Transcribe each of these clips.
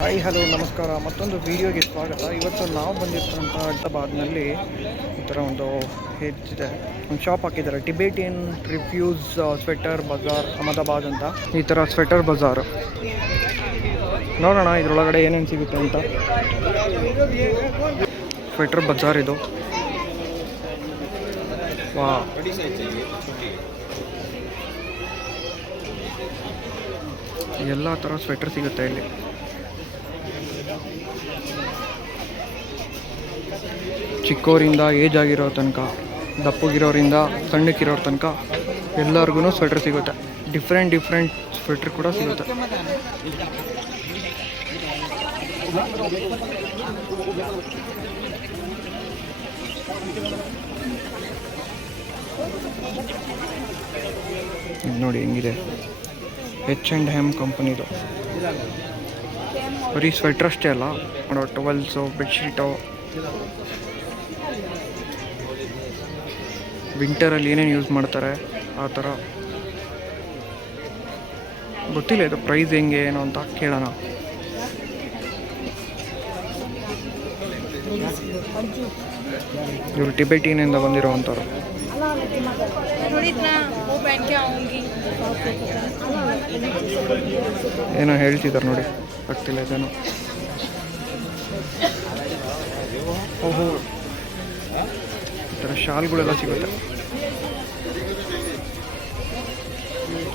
Hi hello ನಮಸ್ಕಾರ, ಮತ್ತೊಂದು ವಿಡಿಯೋಗೆ ಸ್ವಾಗತ. ಇವತ್ತು ನಾವು ಬಂದಿರ್ತಂಥ ಅಹಮದಾಬಾದ್ನಲ್ಲಿ ಈ ಥರ ಒಂದು ಹೆಚ್ಚಿದೆ ಒಂದು ಶಾಪ್ ಹಾಕಿದ್ದಾರೆ, Tibetan refuse sweater Bazaar Ahmedabad ಅಂತ. ಈ ಥರ ಸ್ವೆಟರ್ ಬಜಾರ್ ನೋಡೋಣ ಇದರೊಳಗಡೆ ಏನೇನು ಸಿಗುತ್ತೆ ಅಂತ. ಸ್ವೆಟರ್ ಬಜಾರ್ ಇದು. ವಾ, ಎಲ್ಲ ಥರ ಸ್ವೆಟರ್ ಸಿಗುತ್ತೆ ಇಲ್ಲಿ. ಚಿಕ್ಕವರಿಂದ ಏಜ್ ಆಗಿರೋ ತನಕ, ದಪ್ಪಗಿರೋರಿಂದ ಸಣ್ಣಕ್ಕಿರೋರ ತನಕ ಎಲ್ಲರಿಗೂ ಸ್ವೆಟರ್ ಸಿಗುತ್ತೆ. ಡಿಫ್ರೆಂಟ್ ಸ್ವೆಟರ್ ಕೂಡ ಸಿಗುತ್ತೆ. ನೋಡಿ ಹೆಂಗಿದೆ, H&M ಕಂಪನಿದು. ಬರೀ ಸ್ವೆಟರ್ ಅಷ್ಟೇ ಅಲ್ಲ, ನೋಡೋ ಟವಲ್ಸು, ಬೆಡ್ಶೀಟು, ವಿಂಟರಲ್ಲಿ ಏನೇನು ಯೂಸ್ ಮಾಡ್ತಾರೆ ಆ ಥರ. ಗೊತ್ತಿಲ್ಲ ಇದು ಪ್ರೈಸ್ ಹೆಂಗೆ ಏನು ಅಂತ ಕೇಳೋಣ. ಇವರು ಟಿಬೇಟಿನಿಂದ ಬಂದಿರೋವಂಥವ್ರು. ಏನೋ ಹೇಳ್ತಿದ್ದಾರೆ ನೋಡಿ, ಆಗ್ತಿಲ್ಲ ಇದೇನೋ. ಓಹೋ, ಈ ಥರ ಶಾಲ್ಗಳೆಲ್ಲ ಸಿಗುತ್ತೆ.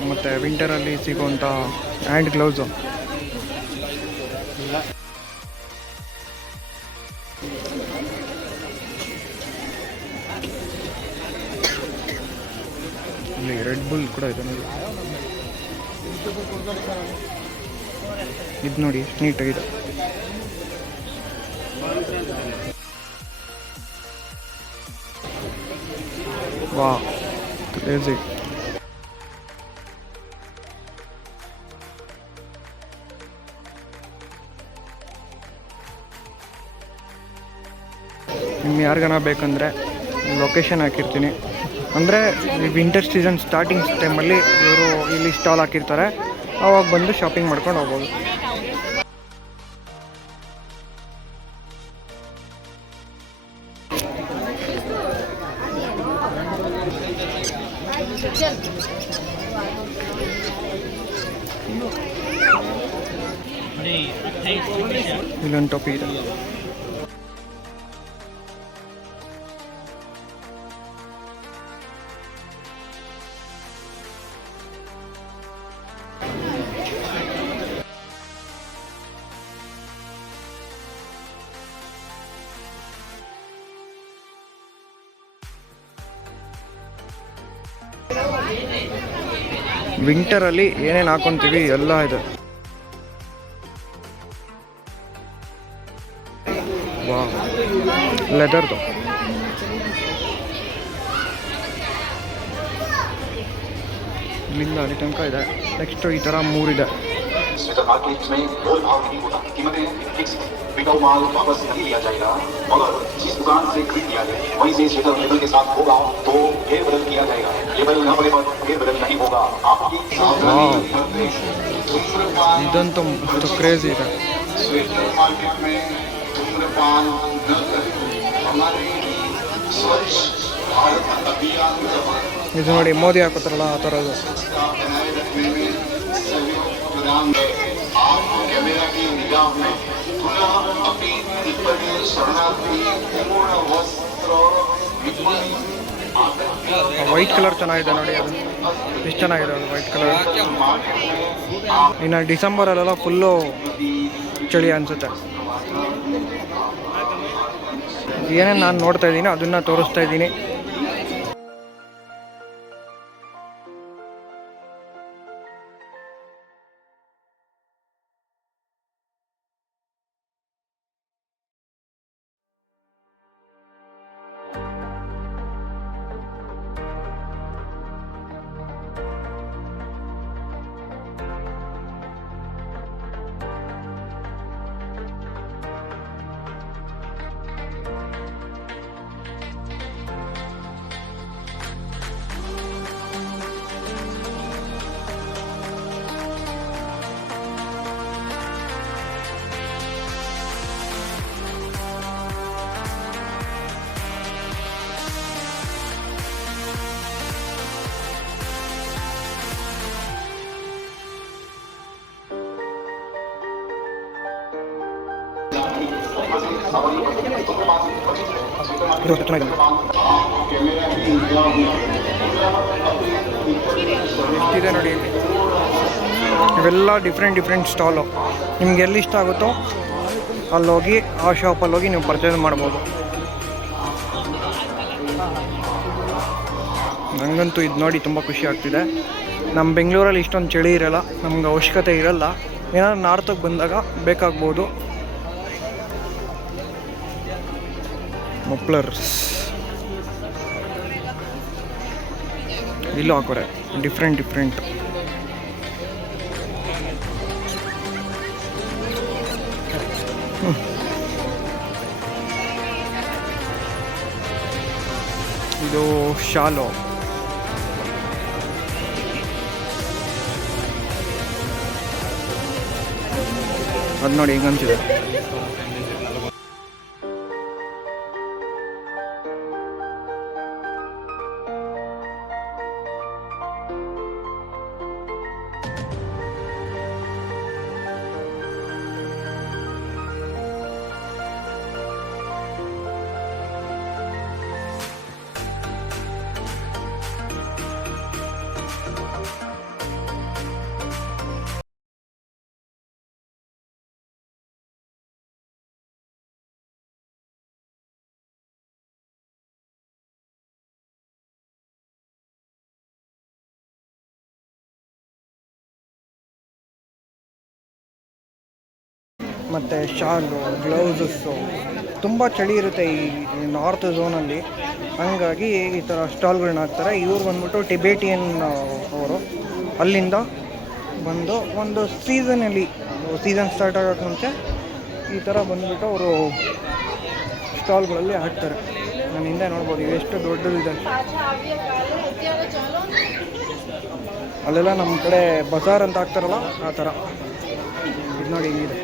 ಮತ್ತು ವಿಂಟರಲ್ಲಿ ಸಿಗೋವಂಥ ಹ್ಯಾಂಡ್ ಗ್ಲೌಸು. ಇಲ್ಲಿ ರೆಡ್ ಬುಲ್ ಕೂಡ ಇದೆ ನೋಡಿ. ಇದು ನೋಡಿ ಎಷ್ಟು ನೀಟಾಗಿದೆ. ವಾ, ಕ್ರೇಜಿ. ನಿಮ್ಗೆ ಯಾರಿಗಾನ ಬೇಕಂದರೆ ಲೊಕೇಶನ್ ಹಾಕಿರ್ತೀನಿ. ಅಂದರೆ ಈ ವಿಂಟರ್ ಸೀಸನ್ ಸ್ಟಾರ್ಟಿಂಗ್ ಟೈಮಲ್ಲಿ ಇವರು ಇಲ್ಲಿ ಸ್ಟಾಲ್ ಹಾಕಿರ್ತಾರೆ, ಆವಾಗ ಬಂದು ಶಾಪಿಂಗ್ ಮಾಡ್ಕೊಂಡು ಹೋಗ್ಬೋದು. ಇಲ್ಲೊಂದು ಟೋಪಿ ಇದೆ. ವಿಂಟರಲ್ಲಿ ಏನೇನು ಹಾಕೊತೀವಿ ಎಲ್ಲ ಇದೆ. ವಾ, ಲೆದರ್ದು. ಇಲ್ಲಿಂದ ಅಲ್ಲಿ ತನಕ ಇದೆ. ನೆಕ್ಸ್ಟ್ ಈ ಥರ 3 ಇದೆ. बिकाऊ माल वापस नहीं लिया जाएगा, मगर जिस दुकान से खरीद लिया जाए वहीं से स्वेटर लेबल के साथ होगा तो फेर बदल किया जाएगा। लेबल न बने पर फेर बदल नहीं होगा। आपकी इದಂತೂ तो क्रेजी है। स्वेटर मार्केट में धूम्रपान न करें। हमारे स्वच्छ भारत अभियान ಇದು ನೋಡಿ ಮೋದಿ ಹಾಕೋತಾರಲ್ಲ ಆ ಥರದ್ದು. ವೈಟ್ ಕಲರ್ ಚೆನ್ನಾಗಿದೆ ನೋಡಿ, ಅದು ಎಷ್ಟು ಚೆನ್ನಾಗಿದೆ ಅದು ವೈಟ್ ಕಲರ್. ಇನ್ನು ಡಿಸೆಂಬರಲ್ಲೆಲ್ಲ ಫುಲ್ಲು ಚಳಿ ಅನಿಸುತ್ತೆ. ಏನೇನು ನಾನು ನೋಡ್ತಾ ಇದ್ದೀನಿ ಅದನ್ನು ತೋರಿಸ್ತಾ ಇದ್ದೀನಿ. ಇದು ಚೆನ್ನಾಗಿದೆ. ಎಷ್ಟಿದೆ ನೋಡಿ, ಇವೆಲ್ಲ ಡಿಫ್ರೆಂಟ್ ಸ್ಟಾಲು. ನಿಮ್ಗೆ ಎಲ್ಲಿ ಇಷ್ಟ ಆಗುತ್ತೋ ಅಲ್ಲೋಗಿ ಆ ಶಾಪಲ್ಲಿ ಹೋಗಿ ನೀವು ಪರ್ಚೇಸ್ ಮಾಡ್ಬೋದು. ನನಗಂತೂ ಇದು ನೋಡಿ ತುಂಬ ಖುಷಿ ಆಗ್ತಿದೆ. ನಮ್ಮ ಬೆಂಗಳೂರಲ್ಲಿ ಇಷ್ಟೊಂದು ಚಳಿ ಇರೋಲ್ಲ, ನಮ್ಗೆ ಅವಶ್ಯಕತೆ ಇರೋಲ್ಲ. ಏನಾದ್ರು ನಾರ್ತಕ್ಕೆ ಬಂದಾಗ ಬೇಕಾಗ್ಬೋದು. ಮಫ್ಲರ್ಸ್ ಇಲ್ಲೂ ಹಾಕೋರೆ ಡಿಫ್ರೆಂಟ್. ಇದು ಶಾಲು. ಅದು ನೋಡಿ ಹಿಂಗಂತಿದೆ. ಮತ್ತು ಶಾಲು, ಗ್ಲೌಸಸ್ಸು, ತುಂಬ ಚಳಿ ಇರುತ್ತೆ ಈ ನಾರ್ತ್ ಝೋನಲ್ಲಿ. ಹಂಗಾಗಿ ಈ ಥರ ಸ್ಟಾಲ್ಗಳನ್ನ ಹಾಕ್ತಾರೆ. ಇವ್ರು ಬಂದ್ಬಿಟ್ಟು ಟಿಬೇಟಿಯನ್ ಅವರು. ಅಲ್ಲಿಂದ ಬಂದು ಒಂದು ಸೀಸನ್ ಸ್ಟಾರ್ಟ್ ಆಗೋಕ್ಕೆ ಮುಂಚೆ ಈ ಥರ ಬಂದುಬಿಟ್ಟು ಅವರು ಸ್ಟಾಲ್ಗಳಲ್ಲಿ ಹಾಕ್ತಾರೆ. ನಾನು ಹಿಂದೆ ನೋಡ್ಬೋದು ಎಷ್ಟು ದೊಡ್ಡದಿದೆ. ಅಲ್ಲೆಲ್ಲ ನಮ್ಮ ಕಡೆ ಬಜಾರ್ ಅಂತ ಹಾಕ್ತಾರಲ್ಲ ಆ ಥರ. ಇದು ನೋಡಿ ಹಿಂಗಿದೆ.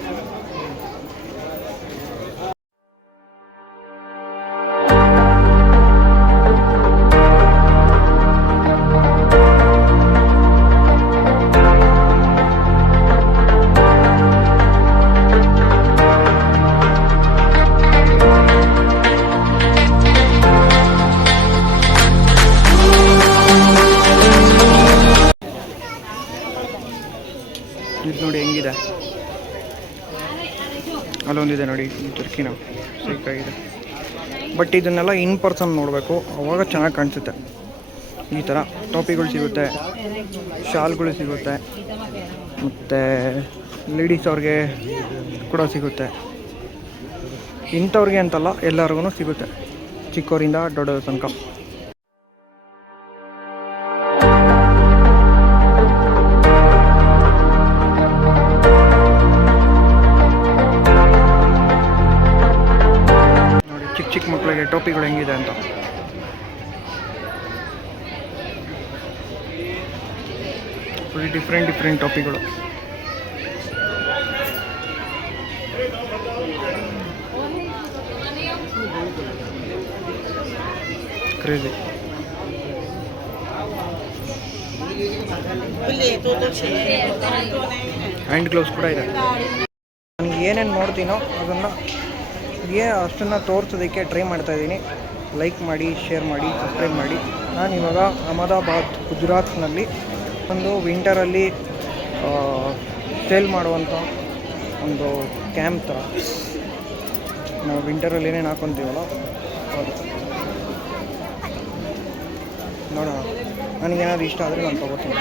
ಇದು ನೋಡಿ ಹೆಂಗಿದೆ. ಅಲ್ಲೊಂದಿದೆ ನೋಡಿ ಟರ್ಕಿನ ಸಿಕ್ಕಾಗಿದೆ. ಬಟ್ ಇದನ್ನೆಲ್ಲ ಇನ್ ಪರ್ಸನ್ ನೋಡಬೇಕು, ಅವಾಗ ಚೆನ್ನಾಗಿ ಕಾಣಿಸುತ್ತೆ. ಈ ಥರ ಟೋಪಿಗಳು ಸಿಗುತ್ತೆ, ಶಾಲ್ಗಳು ಸಿಗುತ್ತೆ, ಮತ್ತು ಲೇಡೀಸ್ ಅವ್ರಿಗೆ ಕೂಡ ಸಿಗುತ್ತೆ. ಇಂಥವ್ರಿಗೆ ಅಂತಲ್ಲ, ಎಲ್ಲರಿಗೂ ಸಿಗುತ್ತೆ, ಚಿಕ್ಕವರಿಂದ ದೊಡ್ಡವ್ರ ತನಕ. ಚಿಕ್ಕ ಮಕ್ಕಳಿಗೆ ಟೋಪಿಗಳು ಹೆಂಗಿದೆ ಅಂತ. ಡಿಫ್ರೆಂಟ್ ಟೋಪಿಗಳು. ಕ್ರೇಜಿ. ಹ್ಯಾಂಡ್ ಗ್ಲೌಸ್ ಕೂಡ ಇದೆ. ನನಗೆ ಏನೇನು ನೋಡ್ತೀನೋ ಅದನ್ನು ಅಷ್ಟನ್ನು ತೋರಿಸೋದಕ್ಕೆ ಟ್ರೈ ಮಾಡ್ತಾಯಿದ್ದೀನಿ. ಲೈಕ್ ಮಾಡಿ, ಶೇರ್ ಮಾಡಿ, ಸಬ್ಸ್ಕ್ರೈಬ್ ಮಾಡಿ. ನಾನಿವಾಗ ಅಹಮದಾಬಾದ್, ಗುಜರಾತ್ನಲ್ಲಿ ಒಂದು ವಿಂಟರಲ್ಲಿ ಸೇಲ್ ಮಾಡುವಂಥ ಒಂದು ಕ್ಯಾಂಪ್ ಥರ. ನಾವು ವಿಂಟರಲ್ಲಿ ಏನೇನು ಹಾಕ್ಕೊತೀವಲ್ಲ ಅದು ನೋಡೋಣ. ನನಗೇನಾದ್ರು ಇಷ್ಟ ಆದರೆ ನಾನು ತೊಗೋತೀನಿ.